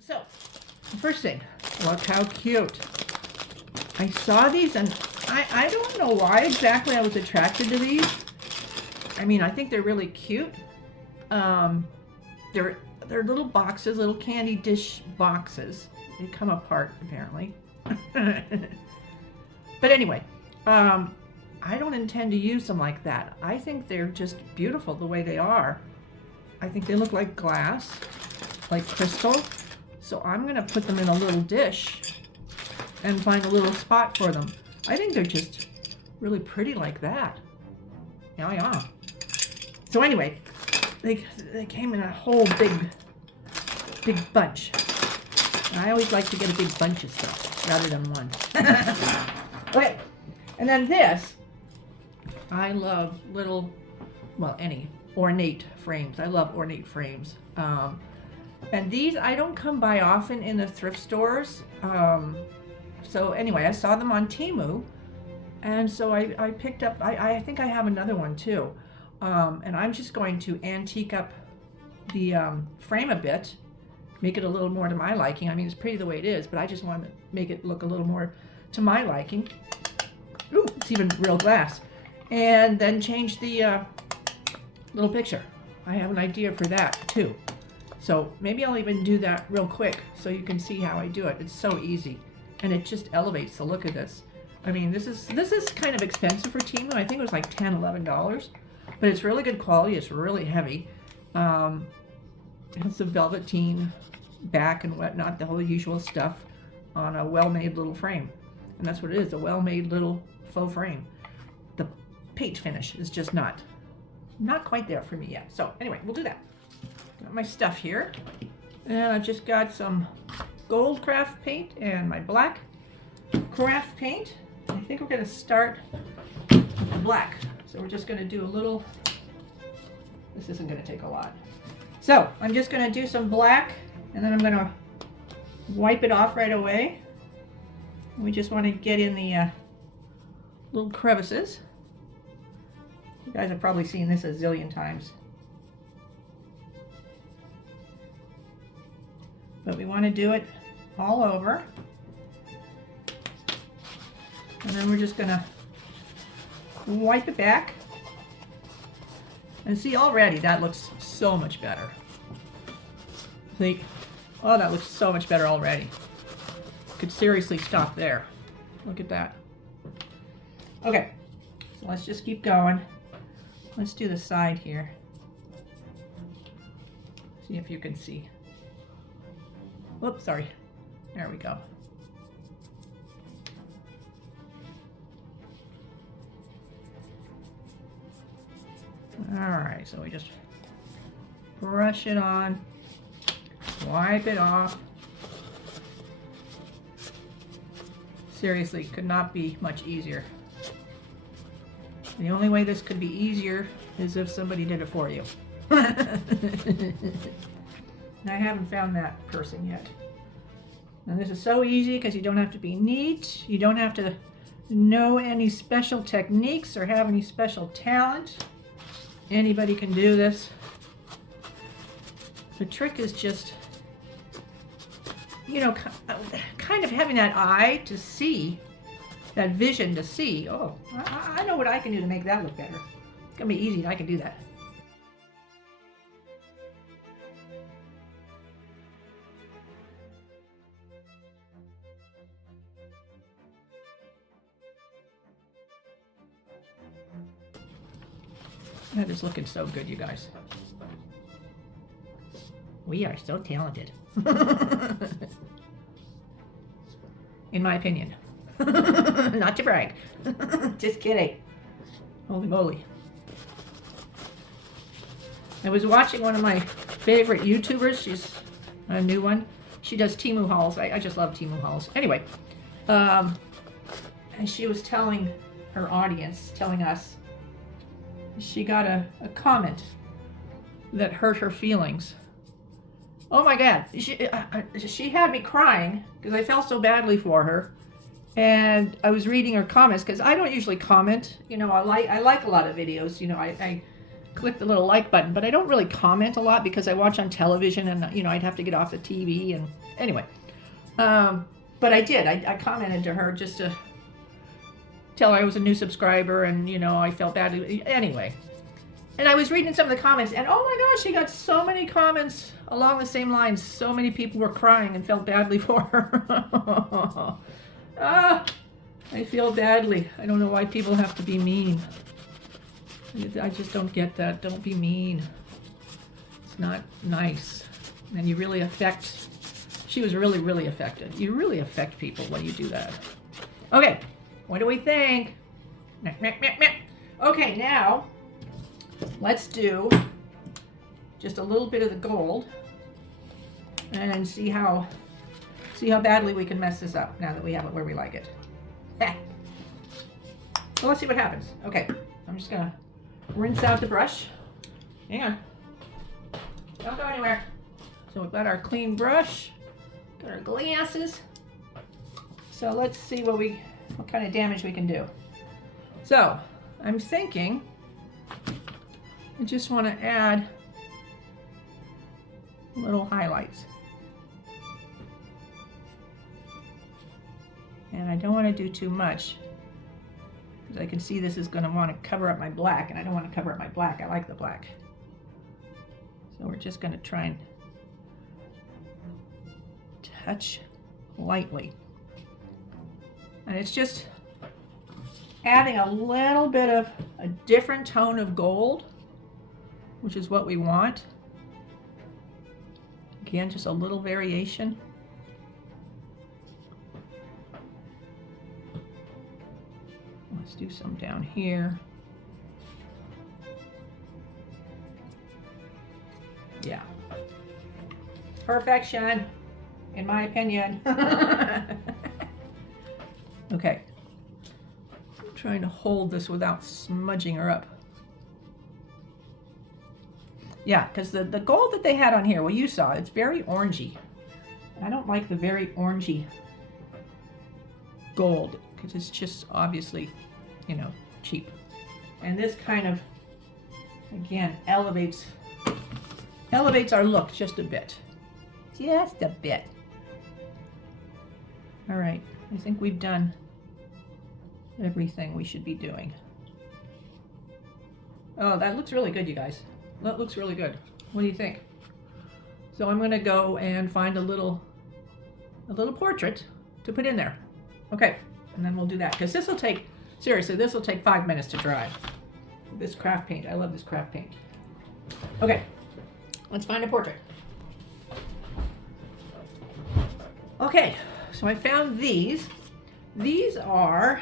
So, first thing, look how cute. I saw these and I don't know why exactly I was attracted to these. I mean, I think they're really cute. They're little boxes, little candy dish boxes. They come apart apparently. But anyway, I don't intend to use them like that. I think they're just beautiful the way they are. I think they look like glass, like crystal. So I'm gonna put them in a little dish and find a little spot for them. I think they're just really pretty like that. Yeah. So anyway, they came in a whole big bunch. And I always like to get a big bunch of stuff rather than one. Okay, and then this, I love little, well, any ornate frames. I love ornate frames. And these I don't come by often in the thrift stores. So anyway, I saw them on TEMU, and so I picked up, I think I have another one too. And I'm just going to antique up the frame a bit, make it a little more to my liking. I mean, it's pretty the way it is, but I just want to make it look a little more to my liking. Ooh, it's even real glass. And then change the little picture. I have an idea for that too. So maybe I'll even do that real quick so you can see how I do it. It's so easy, and it just elevates the look of this. I mean, this is kind of expensive for TEMU. I think it was like $10, $11, but it's really good quality. It's really heavy. It's a velveteen back and whatnot, the whole usual stuff on a well-made little frame. And that's what it is, a well-made little faux frame. The page finish is just not quite there for me yet. So anyway, we'll do that. Got my stuff here, and I've just got some gold craft paint and my black craft paint. I think we're going to start with black. So we're just going to do a little, this isn't going to take a lot. So I'm just going to do some black, and then I'm going to wipe it off right away. We just want to get in the little crevices. You guys have probably seen this a zillion times. But we want to do it all over. And then we're just going to wipe it back. And see, already that looks so much better. See? Oh, that looks so much better already. Could seriously stop there. Look at that. Okay, so let's just keep going. Let's do the side here. See if you can see. Oops, sorry. There we go. All right, so we just brush it on, wipe it off. Seriously, could not be much easier. The only way this could be easier is if somebody did it for you. I haven't found that person yet. And this is so easy because you don't have to be neat. You don't have to know any special techniques or have any special talent. Anybody can do this. The trick is just, you know, kind of having that eye to see, that vision to see, oh, I know what I can do to make that look better. It's gonna be easy and I can do that. That is looking so good, you guys. We are so talented. In my opinion. Not to brag. Just kidding. Holy moly. I was watching one of my favorite YouTubers. She's a new one. She does TEMU hauls. I just love TEMU hauls. Anyway, and she was telling her audience, telling us, she got a comment that hurt her feelings. Oh my God, she had me crying because I felt so badly for her. And I was reading her comments because I don't usually comment. You know, I like a lot of videos. You know, I click the little like button, but I don't really comment a lot because I watch on television and, you know, I'd have to get off the TV and anyway. But I did. I commented to her just to tell her I was a new subscriber and, you know, I felt bad. Anyway. And I was reading some of the comments and oh my gosh, she got so many comments along the same lines. So many people were crying and felt badly for her. I feel badly. I don't know why people have to be mean. I just don't get that. Don't be mean. It's not nice. And you really affect, she was really, really affected. You really affect people when you do that. Okay, what do we think? Okay, now let's do just a little bit of the gold and see how badly we can mess this up now that we have it where we like it. So let's see what happens. Okay, I'm just gonna rinse out the brush. Hang on. Don't go anywhere. So we've got our clean brush, got our glasses. So let's see what kind of damage we can do. So I'm thinking I just want to add little highlights. And I don't want to do too much because I can see this is going to want to cover up my black, and I don't want to cover up my black. I like the black. So we're just going to try and touch lightly. And it's just adding a little bit of a different tone of gold, which is what we want. Again, just a little variation. Let's do some down here. Yeah. Perfection, in my opinion. Okay. I'm trying to hold this without smudging her up. Yeah, because the gold that they had on here, well, you saw, it's very orangey. I don't like the very orangey gold because it's just obviously, you know, cheap. And this kind of, again, elevates our look just a bit. Just a bit. All right, I think we've done everything we should be doing. Oh, that looks really good, you guys. That looks really good. What do you think? So I'm gonna go and find a little portrait to put in there. Okay, and then we'll do that, because this will take, seriously, this will take 5 minutes to dry. This craft paint, I love this craft paint. Okay, let's find a portrait. Okay, so I found these. These are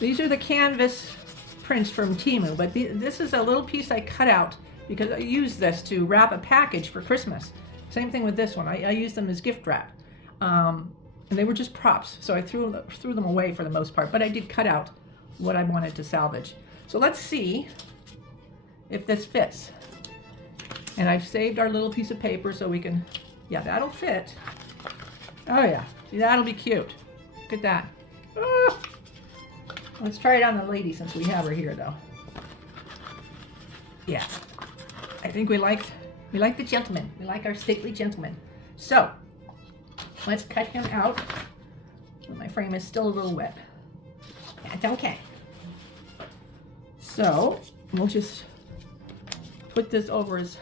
the canvas prints from TEMU, but this is a little piece I cut out because I used this to wrap a package for Christmas. Same thing with this one. I used them as gift wrap. And they were just props, so I threw them away for the most part, but I did cut out what I wanted to salvage. So let's see if this fits. And I've saved our little piece of paper so we can, yeah, that'll fit. Oh yeah, see, that'll be cute. Look at that. Ah. Let's try it on the lady since we have her here though. Yeah, I think we like the gentleman. We like our stately gentleman. So let's cut him out. My frame is still a little wet. That's okay. So we'll just put this over his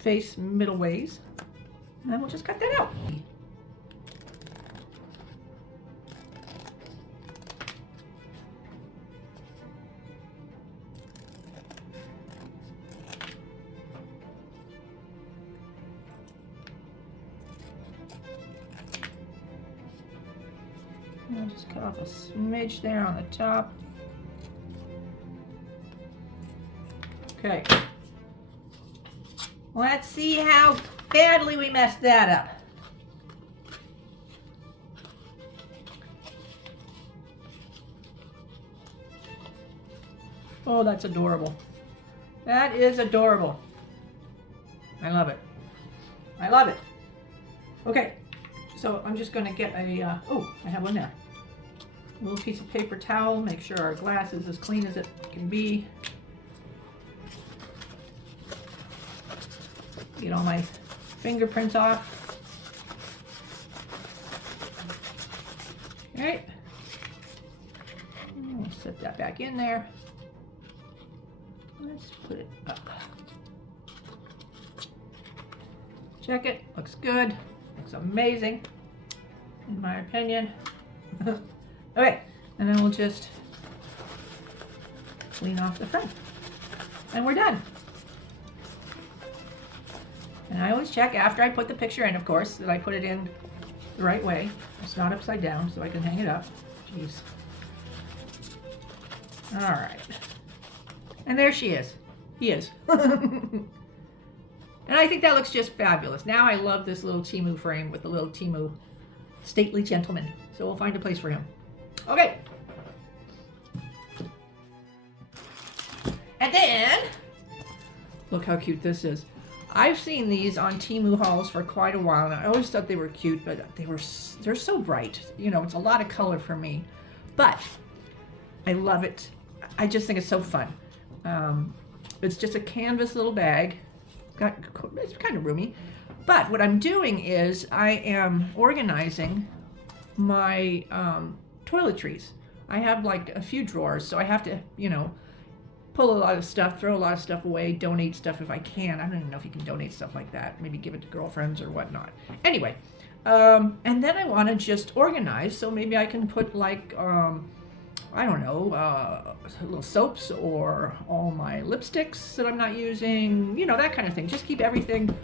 face middle ways, and then we'll just cut that out. I'll just cut off a smidge there on the top. Okay. Let's see how badly we messed that up. Oh, that's adorable. That is adorable. I love it. I love it. Okay, so I'm just going to get a, oh, I have one there. A little piece of paper towel, make sure our glass is as clean as it can be. Get all my fingerprints off. All right. We'll set that back in there. Let's put it up. Check it. Looks good. Looks amazing, in my opinion. Okay, and then we'll just clean off the front. And we're done. And I always check after I put the picture in, of course, that I put it in the right way. It's not upside down, so I can hang it up. Jeez. All right. And there she is. He is. And I think that looks just fabulous. Now I love this little TEMU frame with the little TEMU stately gentleman. So we'll find a place for him. Okay. And then, look how cute this is. I've seen these on TEMU hauls for quite a while, and I always thought they were cute, but they're so bright. You know, it's a lot of color for me, but I love it. I just think it's so fun. It's just a canvas little bag. It's kind of roomy, but what I'm doing is I am organizing my toiletries. I have like a few drawers, so I have to, you know, pull a lot of stuff, throw a lot of stuff away, donate stuff if I can. I don't even know if you can donate stuff like that. Maybe give it to girlfriends or whatnot. Anyway, and then I want to just organize, so maybe I can put like, I don't know, little soaps or all my lipsticks that I'm not using, you know, that kind of thing. Just keep everything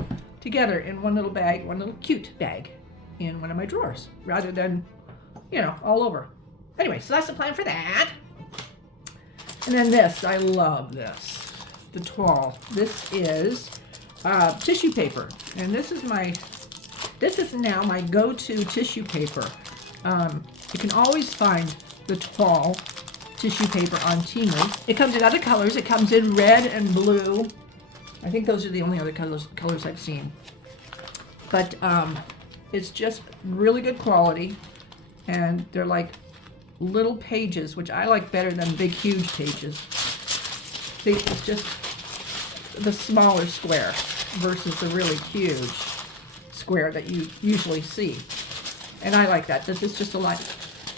together in one little bag, one little cute bag in one of my drawers, rather than, you know, all over. Anyway, so that's the plan for that. And then this, I love this, the toile. This is tissue paper, and this is now my go-to tissue paper. You can always find the toile tissue paper on TEMU. It comes in other colors. It comes in red and blue. I think those are the only other colors I've seen. But it's just really good quality, and they're like little pages, which I like better than big, huge pages. See, it's just the smaller square versus the really huge square that you usually see. And I like that. This is just a lot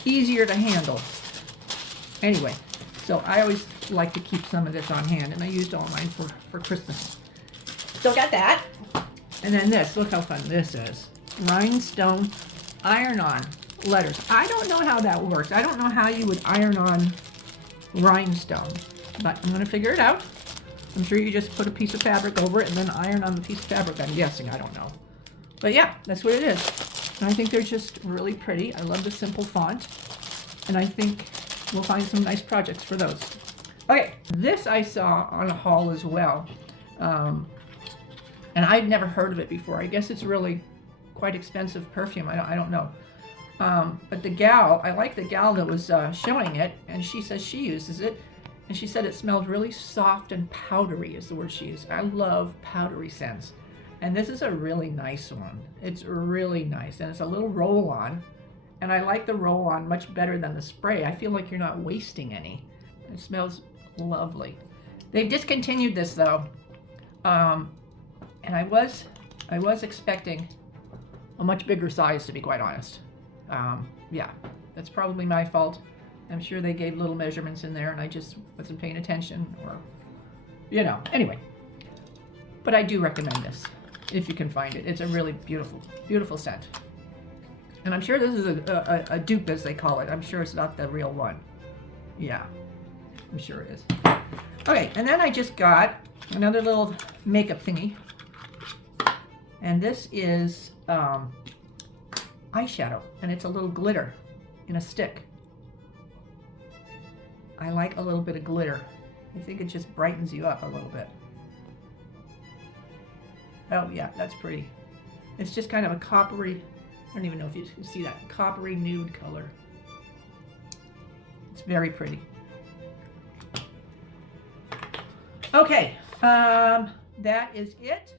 easier to handle. Anyway, so I always like to keep some of this on hand, and I used all mine for Christmas. So got that. And then this, look how fun this is. Rhinestone iron-on letters. I don't know how that works. I don't know how you would iron on rhinestone, but I'm going to figure it out. I'm sure you just put a piece of fabric over it and then iron on the piece of fabric. I'm guessing. I don't know. But yeah, that's what it is. And I think they're just really pretty. I love the simple font. And I think we'll find some nice projects for those. Okay, this I saw on a haul as well. And I'd never heard of it before. I guess it's really quite expensive perfume. I don't know. But the gal, I like the gal that was showing it, and she says she uses it, and she said it smelled really soft and powdery is the word she used. I love powdery scents, and this is a really nice one. It's really nice, and it's a little roll-on, and I like the roll-on much better than the spray. I feel like you're not wasting any. It smells lovely. They've discontinued this though, and I was expecting a much bigger size, to be quite honest. Yeah, that's probably my fault. I'm sure they gave little measurements in there and I just wasn't paying attention, or, you know, anyway. But I do recommend this if you can find it. It's a really beautiful, beautiful scent. And I'm sure this is a dupe, as they call it. I'm sure it's not the real one. Yeah, I'm sure it is. Okay, and then I just got another little makeup thingy. And this is eyeshadow, and it's a little glitter in a stick. I like a little bit of glitter. I think it just brightens you up a little bit. Oh yeah, that's pretty. It's just kind of a coppery, I don't even know if you can see that, coppery nude color. It's very pretty. Okay, that is it.